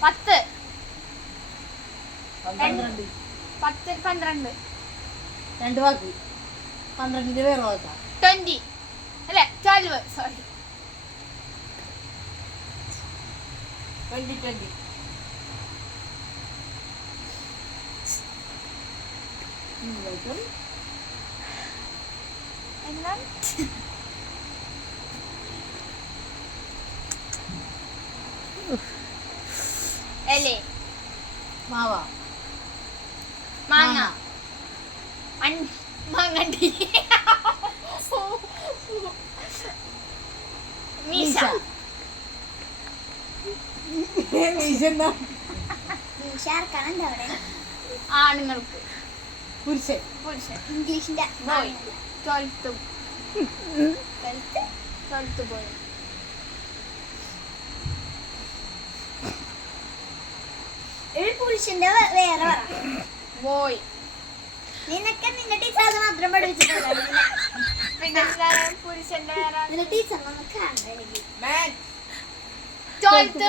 10 12 10 12 രണ്ട് വാക്ക് 12 വേറെ വാക്കാ 20 അല്ല 12 സോറി 20 എന്താണ് എലേ മാവ മാങ്ങ മാങ്ങണ്ടി മീശ ആണുങ്ങൾക്ക് പുരുഷൻ ഇംഗ്ലീഷിന്റെ ബോയ് 12th ബോയ് പുരുഷന്റെ വേറെ ബോയ് നിനക്ക് നിന്റെ ടീച്ചർ അത് മാത്രം പഠിപ്പിച്ചിട്ടുള്ളൂ പിന്നെ പുരുഷന്റെ വേറെ നിന്റെ ടീച്ചർ നമുക്ക് കാണണ്ട എനിക്ക് 12th